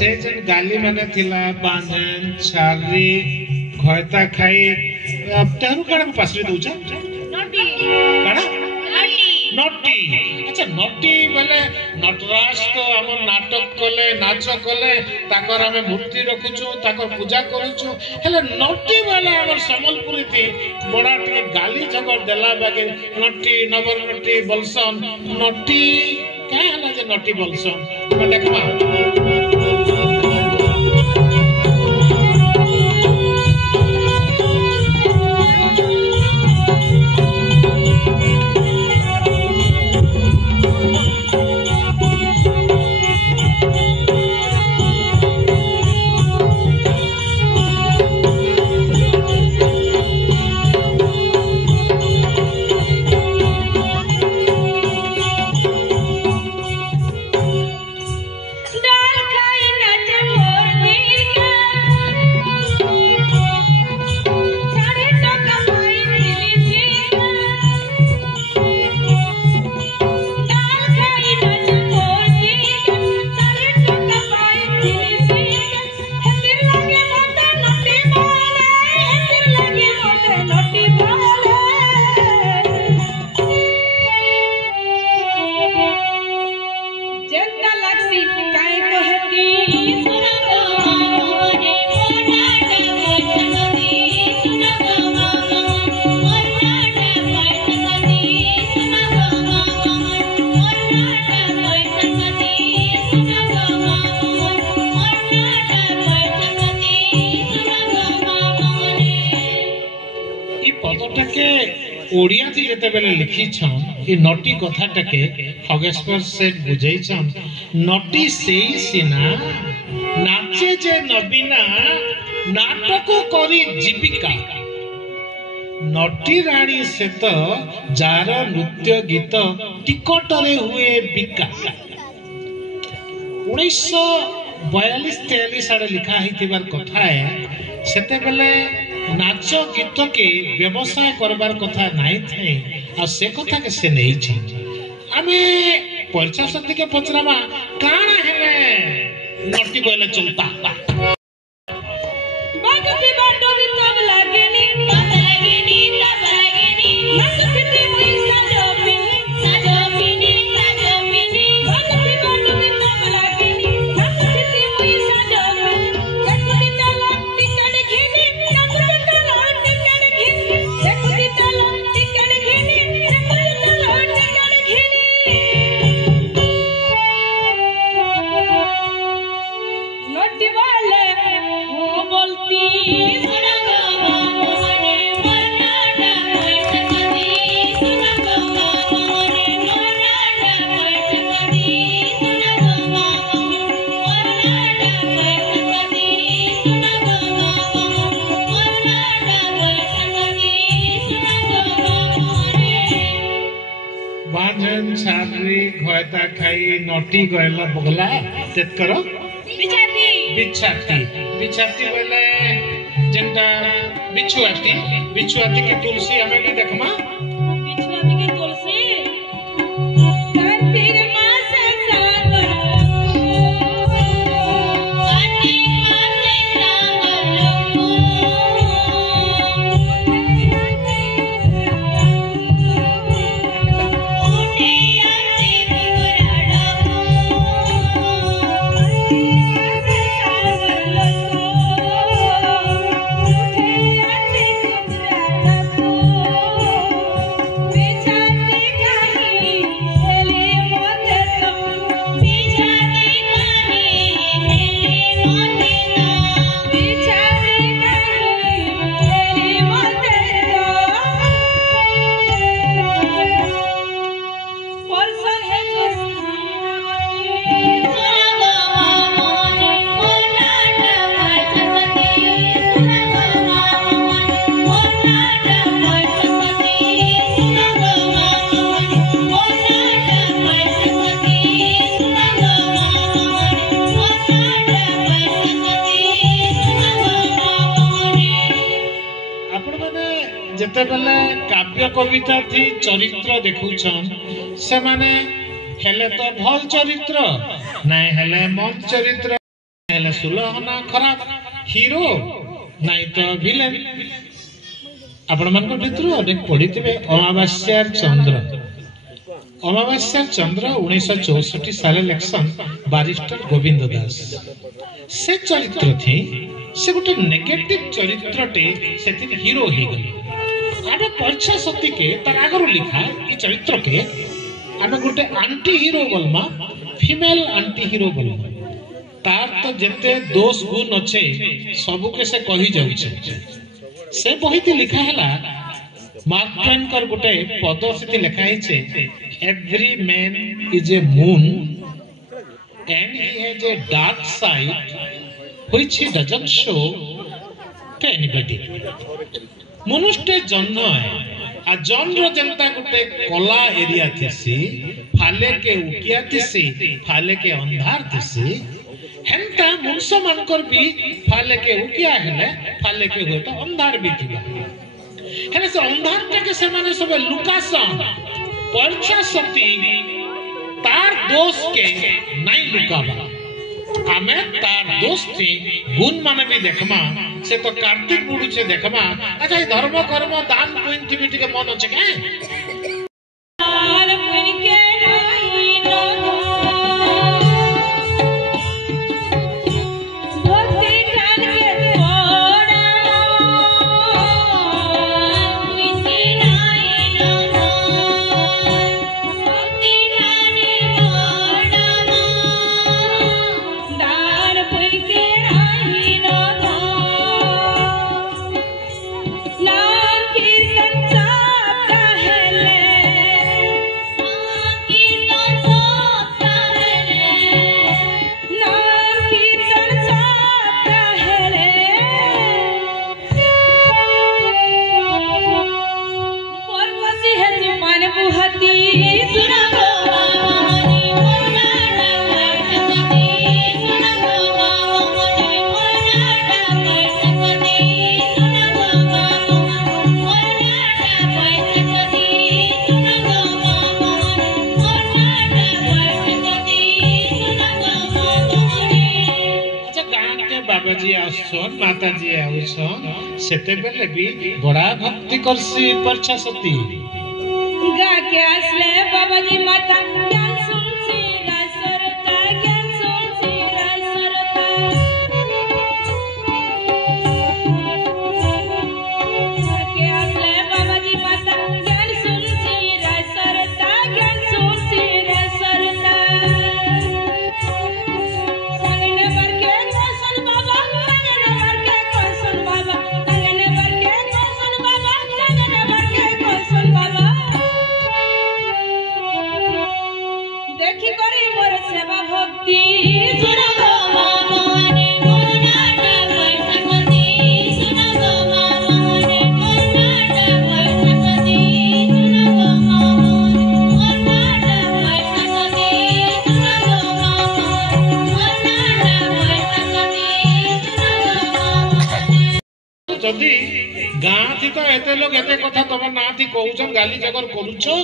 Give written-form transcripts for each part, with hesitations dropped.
से जन गाली माने थिला बांधन छारी घयता खाई तेरू कण पासरी दोचा नटी कण नटी नटी अच्छा नटी बोले नटराज तो हम नाटक कले नाच कले ताकर हमें मूर्ति रखुछु ताकर पूजा करूछु हेले नटी बोले हमर संबलपुरी थी बड़ा टे गाली झगड़ देला बागे नटी नगर नटी बलसन नटी क्या हला जे नटी बलसन मैं देखबा ओडिया थी जते बेले लिखी छन ई नटी कथा टके खगेश्वर से बुझै छन नटी सेई सिना नाचे जे नबीना नाटक करी जीविका नटी रानी से तो जार नृत्य गीत टिकट रे हुए बिका 1942-43 आड़े लिखा हिथिबार कथा है सेते बेले नाच गीत के व्यवसाय करबार कथा नहीं थे आ से कथा के से नहीं छी आमे परिचय शब्द के पचरामा काना हेले नटी बोले चलता बागती बाटोरी तब लागेनी तब लागेनी तब लागेनी मस्ती हुई सजोपिनी सजोपिनी सजोपिनी बागती बाटोरी तब लागेनी मस्ती हुई सजोपिनी कतुरी तला टिकट घिनी कतुरी तला टिकट घिनी कतुरी तला टिकट घिनी कतुरी तला टिकट घिनी नटी वाले वो बोलती सुना गो मोने मरनाडा बैठ कदी सुना गो मोने मरनाडा बैठ कदी सुना गो मरनाडा बैठ कदी सुना गो मरनाडा बैठ कदी सुना गो मोने बांधन छारी घयता खाई नटी गयला बगला तेत करो बिचाती बिछाती बिछाती बोले जेंटा बिछुआती बिछुआती की तुलसी हमें भी देखमा बिछुआती की तुलसी कार्तिक मास सागर कार्तिक मास सागर उठे आती जेते बेले काव्य कविता थी चरित्र देखुछन से माने हेले तो भल चरित्र नहीं हेले मन चरित्र ହେଲେ ସୁଲହନା ଖରାପ ହିରୋ ନାଇଁ ତ ଭିଲେନ। ଆପଣମାନଙ୍କ ଭିତରୁ ଅନେକ ପଢିଥିବେ ଅମାବାସ୍ୟାର ଚନ୍ଦ୍ର। ଅମାବାସ୍ୟାର ଚନ୍ଦ୍ର 1964 ସାଲେ ଲେଖସନ୍ ବାରିଷ୍ଟର ଗୋବିନ୍ଦ ଦାସ। ସେ ଚରିତ୍ର ଥି ସେ ଗୋଟେ ନେଗେଟିଭ ଚରିତ୍ରଟେ ସେଥିରେ ହିରୋ ହେଇଗଲେ। ଆମେ ପରୀକ୍ଷା ସତୀକେ ତାର ଆଗରୁ ଲିଖା ଏ ଚରିତ୍ରକେ ଆମେ ଗୋଟେ ଆଣ୍ଟି ହିରୋ ବୋଲମା, ଫିମେଲ ଆଣ୍ଟି ହିରୋ ବୋଲମା। तार तो जेते दोष गुण अच्छे सबू के से कही जाउछे। से बही थी लिखा हैला मार्क ट्वेन कर गोटे पद से लिखा है छे every man is a moon and he has a dark side which he doesn't show to anybody. मनुष्य जन्म है आ जन्म जनता गोटे कला एरिया थिसी, फाले के उकिया थिसी, फाले के अंधार थिसी। हेंता मनुष्य मानकर भी फाले के उकिया हेले फाले के हुए तो अंधार भी थिबा। हेले से अंधार के से माने सब लुकासन परीक्षा सती तार दोष के नहीं लुकाबा। आमे तार दोष थी गुण माने भी देखमा। से तो कार्तिक बुडू से देखमा। अच्छा धर्म कर्म दान पुण्य थी भी के मन अछि के माता जी आउछन सेते बेले भी बड़ा भक्ति करसी परीक्षा सती गा के आसले बाबा जी माता ज्ञान सुनसी रासरता ज्ञान सुनसी रासरता के आसले बाबा जी माता ज्ञान सुनसी रासरता ज्ञान सुनसी रासरता संगने बर के कोसन बाबा संगने बर के कोसन बाबा संगने बर के कोसन बाबा संगने बर के कोसन बाबा देखी करी मोर सेवा भक्ति सुना गो मामने कोनाटा पैसा कदी सुना गो मामने कोनाटा पैसा कदी सुना गो मामने कोनाटा पैसा कदी सुना गो मामने कोनाटा पैसा कदी सुना गो मामने जदी गां थी तो एते लोग एते कथा तमर ना थी कहउछन गाली जगर करूछो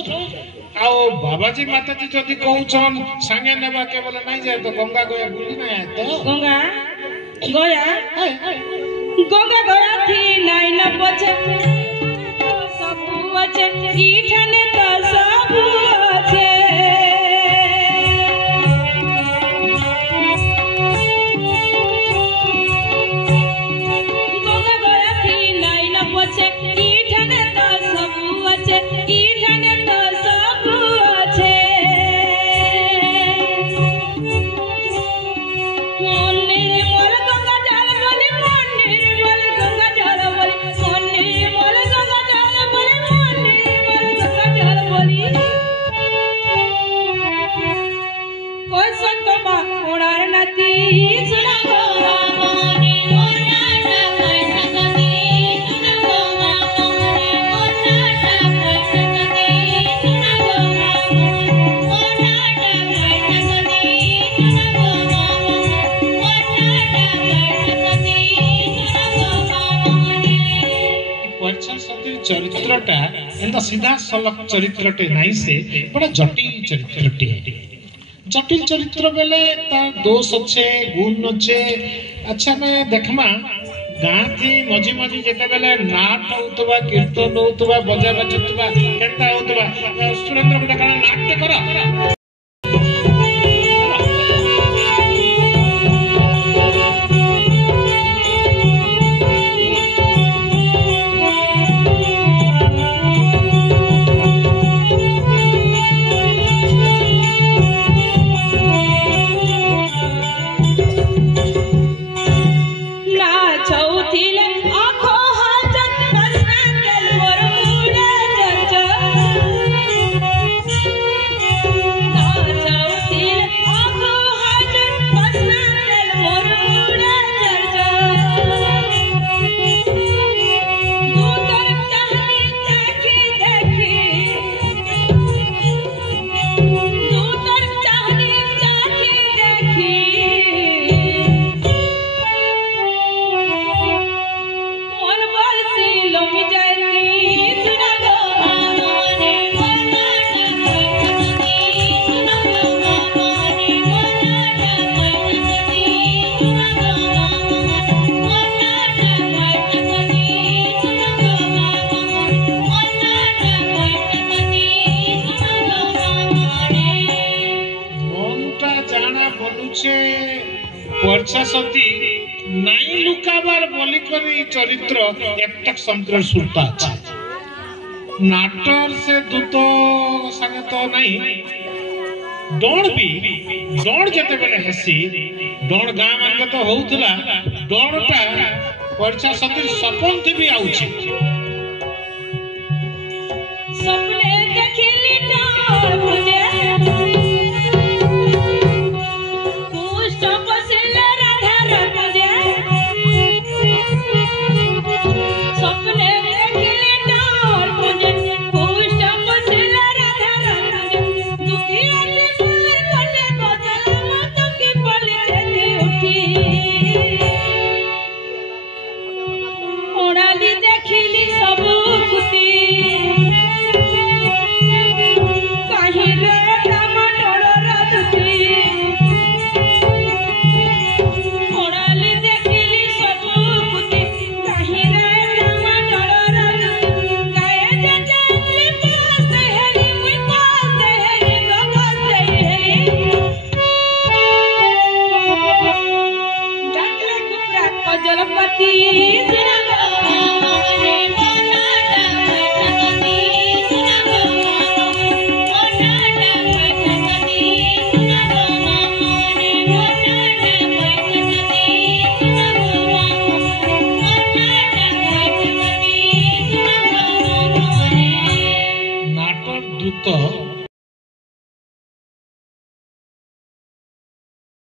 आओ बाबाजी माताजी जदी कहउछन संगे नेबा के बोले नहीं जाए तो गंगा गया बुली ना आए तो गंगा गया थी नहीं न पछे सब अछे ईठने तो सब अछे गंगा गया थी नहीं न पछे ईठने तो सब अछे ईठने तो सब अछे निर्मल गंगा जल बोली मन निर्मल गंगा जल बोली मन निर्मल गंगा जल बोली मन निर्मल गंगा जल बोली कोई संत मा उड़ार नती सुना गो मामने कोनाटा पैसा कदी सुना गो मामने कोनाटा पैसा कदी सुना गो मामने कोनाटा पैसा कदी सुना गो मामने कोनाटा पैसा कदी सुना गो मामने परीक्षा सती चरित्रटा एंता सीधा सलख चरित्रटे नहीं से बड़ा जटिल चरित्रटे जटिल चरित्र बेले तार दोष अच्छे गुण अच्छे। अच्छा मैं देखमा गाँ थी मझी मझी जेते बेले नाट होतबा कीर्तन होतबा बजा बजुतबा केनता होतबा सुरेंद्र गुटा काना नाट्य करा सती नाई लुकाबार बोली करी चरित्र एकटक समुद्र सुरता नाटर से दूत संगे तो नहीं डोण भी डोण जते बेले हेसी डोण गां मान तो होउतला डोणटा वर्षा सती सपन थी भी आउची सपने देखिली डोण मुझे तो